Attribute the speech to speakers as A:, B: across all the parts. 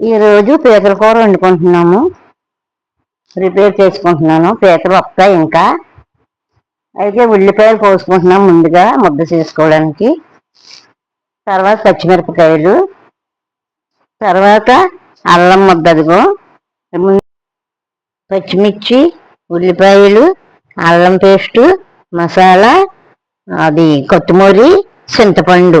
A: ఈరోజు పీతల కూర వండుకుంటున్నాము. ప్రిపేర్ చేసుకుంటున్నాను. పీతలు వస్తాయి ఇంకా. అయితే ఉల్లిపాయలు కోసుకుంటున్నాం ముందుగా ముద్ద చేసుకోవడానికి. తర్వాత పచ్చిమిరపకాయలు. తర్వాత అల్లం ముద్దదిగో పచ్చిమిర్చి ఉల్లిపాయలు అల్లం పేస్టు మసాలా అది కొత్తిమూరి చింతపండు.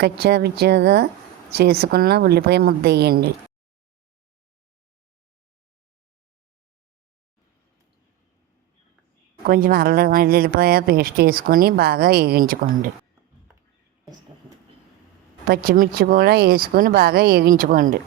A: కచ్చా పిచ్చాగా చేసుకున్న ఉల్లిపాయ ముద్ద వేయండి. కొంచెం అల్లం వెల్లుల్లిపాయ పేస్ట్ వేసుకొని బాగా వేగించుకోండి. పచ్చిమిర్చి కూడా వేసుకొని బాగా వేగించుకోండి.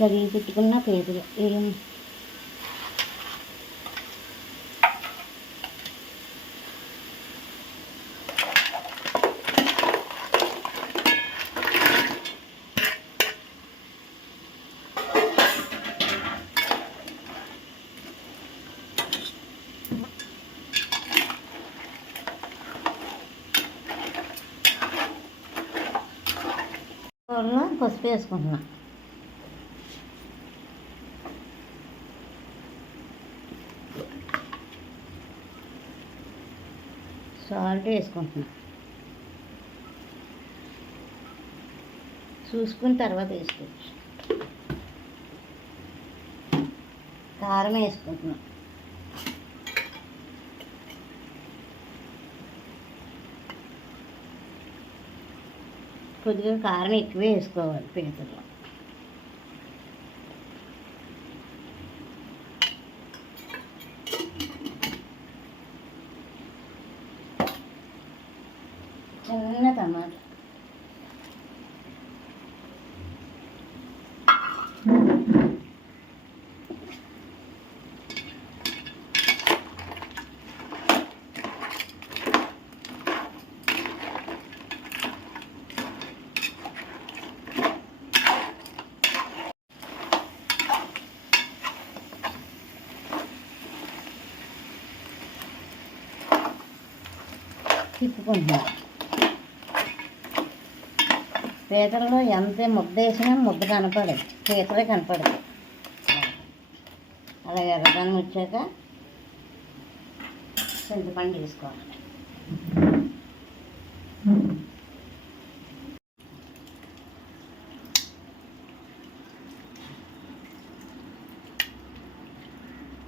A: కడిగి పెట్టుకున్న పేదలు ఏం పసుపు వేసుకుంటున్నా. సాల్ట్ వేసుకుంటున్నా. చూసుకుని తర్వాత వేసుకోవచ్చు. కారం వేసుకుంటున్నా. కొద్దిగా కారం ఎక్కువే వేసుకోవాలి పీతలో తిప్పుకుంటున్నాం పీతలలో ఎంత ముద్ద వేసినా ముద్ద కనపడదు. పీతలే కనపడదు. అలా ఎర్రదనం వచ్చాక చింతపండు వేసుకోవాలి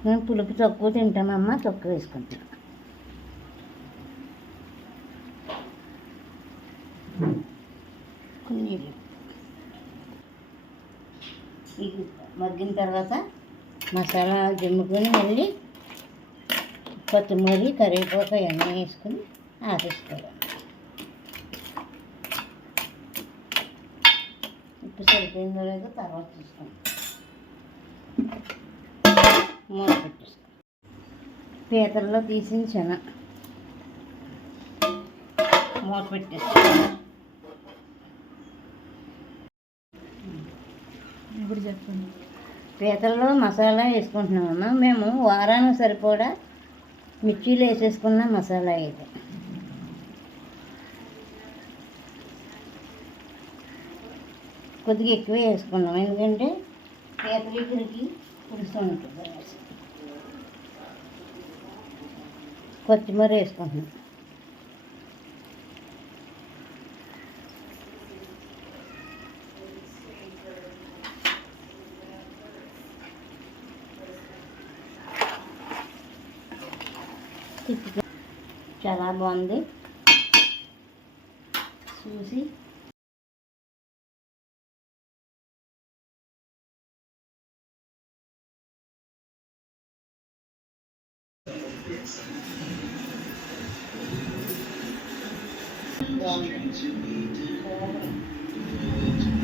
A: మేము పులుపు తక్కువ తింటామమ్మా తక్కువ వేసుకుంటాం. నీళ్ళు ఇది మగ్గిన తర్వాత మసాలా జమ్ముకొని మళ్ళీ కొత్తిమీర కరివేపాకు ఎన్న వేసుకొని ఆపేసుకోవాలి ఉప్పు సరిపోయిందో లేదో తర్వాత చూసుకుందాం. మూత పెట్టేసుకో పీతల్లో తీసిన చెన మూత పెట్టేసుకో
B: ఇప్పుడు చెప్పండి
A: పీతల్లో మసాలా వేసుకుంటున్నామమ్మా. మేము వారానికి సరిపడా మిర్చీలు వేసేసుకున్న మసాలా ఇది కొద్దిగా ఎక్కువే వేసుకున్నాం. ఎందుకంటే పీతలికి పులుసు ఉంటుంది. కొత్తిమీర వేసుకుంటున్నాం. తిప్పుకో. చాలా బాగుంది చూసి పేదలు